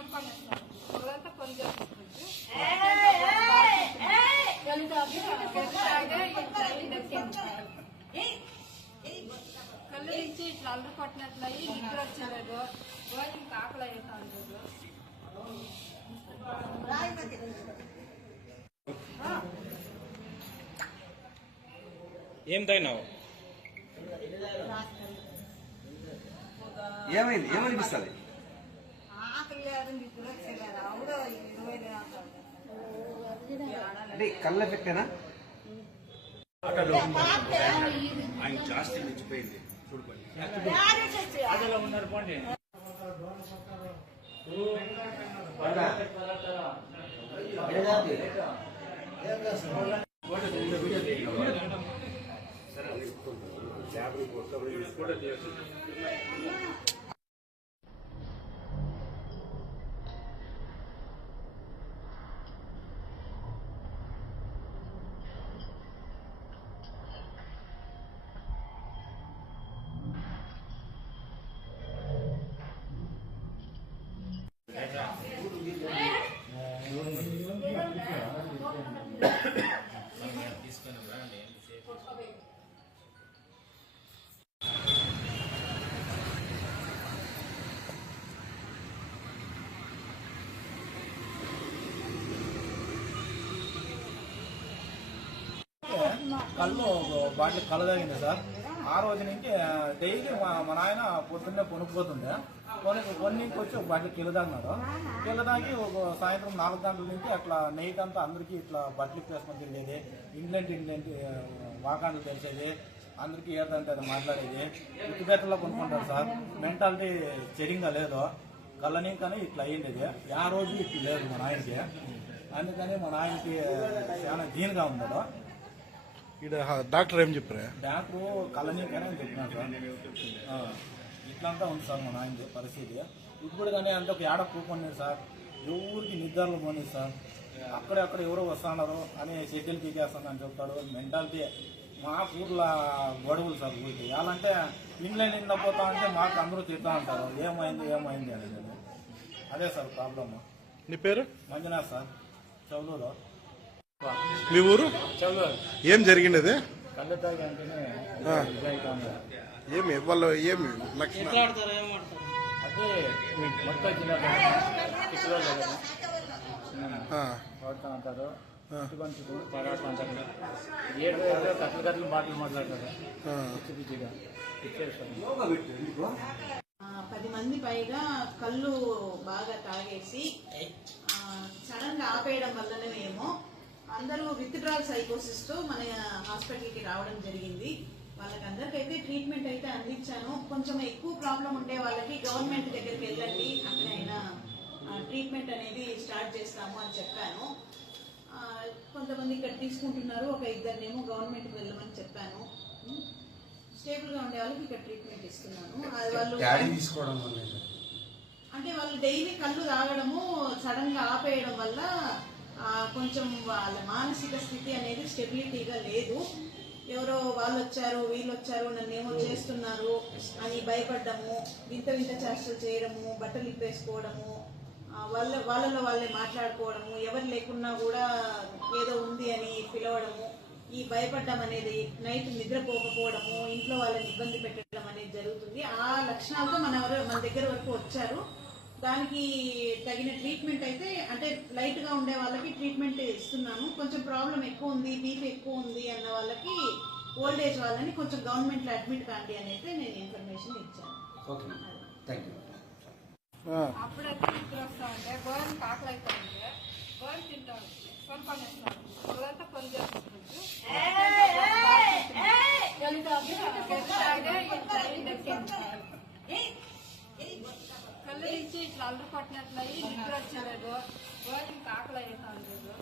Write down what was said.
ఉంటే కొనుక్కొని వస్తాను ఇదంతా కొని చేసుకుంటుంది కళ్ళు నుంచి ఇట్లా అల్లు కొట్టినట్లు నిద్ర వచ్చేలేదు గోరం కాకలు అవుతా ఏం తాగినావు? ఏమైంది? ఏమనిపిస్తుంది ఆకలి లేదు నిద్ర వచ్చేలేదు ఆవిడ ఇరవై అంటే కళ్ళ ఎఫెక్టేనా ఆయన జాస్తి మించిపోయింది ఉన్నారు పోండి కళ్ళు బాటిల్ కలదగింది సార్. ఆ రోజు నుంచి డైలీ మా మా నాయన పొద్దున్నే కొనుక్కోతుండే కొని కొన్నికి వచ్చి ఒక బాటిల్ కిలో తాగినాడు. కిలో తాగి ఒక సాయంత్రం నాలుగు గంటల నుంచి అట్లా నైట్ అంతా అందరికీ ఇట్లా బట్టలు వేసుకొని తిరిగేది. ఇంగ్లాండ్ ఇంగ్లాండ్ వాకాండ్లు తెలిసేది అందరికీ ఏదంటే అది మాట్లాడేది. ఉత్తిగట్టలో కొనుక్కుంటారు సార్. మెంటాలిటీ చెరింగా లేదు. కళ్ళని కానీ ఇట్లా అయ్యిండేది. ఆ రోజు ఇట్లా లేదు మా నాయనకి. అందుకని మా నాయనకి చాలా దీనిగా ఉన్నాడు. ఇక్కడ డాక్టర్ ఏం చెప్పారా? డాక్టర్ కళ్ళనీకనే అని చెప్పినారు సార్. ఆ, ఇట్లంతా ఉంది సార్ మా నాయనది పరిస్థితి. ఇప్పుడు కానీ అంత ఒక ఏడ కూకొని సార్. ఎవరికి నిద్రలు పోనీ సార్. అక్కడెక్కడ ఎవరో వస్తున్నారు అని షెడ్యూల్ పీకేస్తాను అని చెప్తాడు మెంటాలిటీ మా ఊర్ల గొడవలు సార్ ఊరికి. ఎలాంటే ఇంగ్లాండ్ నిన్న పోతా అంటే మాకు అందరూ తింటా ఉంటారు. ఏమైంది ఏమైంది అనేది. అదే సార్ ప్రాబ్లమ్. నీ పేరు? మంజునాథ్ సార్. చౌదూరు మీ ఊరు? ఏం జరిగింది? అది అంటేనే ఏమి వాళ్ళు ఏమి లక్షణాలు అదే అంటారు ఏడు కట్టలు కట్టలు మాటలు మాట్లాడతారు పది మంది పైగా కళ్ళు బాగా తాగేసి సడన్గా ఆపేయడం వల్లనేమో అందరూ విత్డ్రాల్ సైకోసిస్తో మన హాస్పిటల్కి రావడం జరిగింది. వాళ్ళకందరికైతే ట్రీట్మెంట్ అయితే అందించాను. కొంచెం ఎక్కువ ప్రాబ్లం ఉండే వాళ్ళకి గవర్నమెంట్ దగ్గరికి వెళ్ళండి. అక్కడైనా ట్రీట్మెంట్ అనేది స్టార్ట్ చేస్తాము అని చెప్పాను. కొంతమంది ఇక్కడ తీసుకుంటున్నారు. ఒక ఇద్దరినేమో గవర్నమెంట్కి వెళ్ళమని చెప్పాను. స్టేబుల్గా ఉండే వాళ్ళకి ఇక్కడ ట్రీట్మెంట్ ఇస్తున్నాను. అది వాళ్ళు అంటే వాళ్ళు డైలీ కళ్ళు తాగడము సడన్గా ఆపేయడం వల్ల కొంచెం వాళ్ళ మానసిక స్థితి అనేది స్టెబిలిటీగా లేదు. ఎవరో వాళ్ళు వచ్చారు వీళ్ళు వచ్చారు నన్ను ఏమో చేస్తున్నారు అని భయపడ్డము వింత వింత చేష్టలు చేయడము బట్టలు ఇప్పేసుకోవడము వాళ్ళ వాళ్ళలో వాళ్ళే మాట్లాడుకోవడము ఎవరు లేకున్నా కూడా ఏదో ఉంది అని పిలవడము ఈ భయపడ్డం అనేది నైట్ నిద్రపోకపోవడము ఇంట్లో వాళ్ళని ఇబ్బంది పెట్టడం అనేది జరుగుతుంది. ఆ లక్షణాలతో మన మన దగ్గర వరకు వచ్చారు. దానికి తగిన ట్రీట్మెంట్ అయితే అంటే లైట్గా ఉండే వాళ్ళకి ట్రీట్మెంట్ ఇస్తున్నాను కొంచెం ప్రాబ్లం ఎక్కువ ఉంది బీపీ ఎక్కువ ఉంది అన్న వాళ్ళకి ఓల్డ్ ఏజ్ వాళ్ళని కొంచెం గవర్నమెంట్లో అడ్మిట్ కాండి అని అయితే నేను ఇన్ఫర్మేషన్ ఇచ్చాను. ఓకే థ్యాంక్ యూ ఆ, అప్పుడు వచ్చి నిద్ర వస్తా ఉంటే గోరం కాకలు అవుతా ఉంటే గోరం తింటా కొని చేసుకుంటుంది కళ్ళు నుంచి ఇట్లా అల్లరి కొట్టినట్లు అయ్యి నిద్ర వచ్చేలేదు రోజు కాకలు అవుతా ఉండేది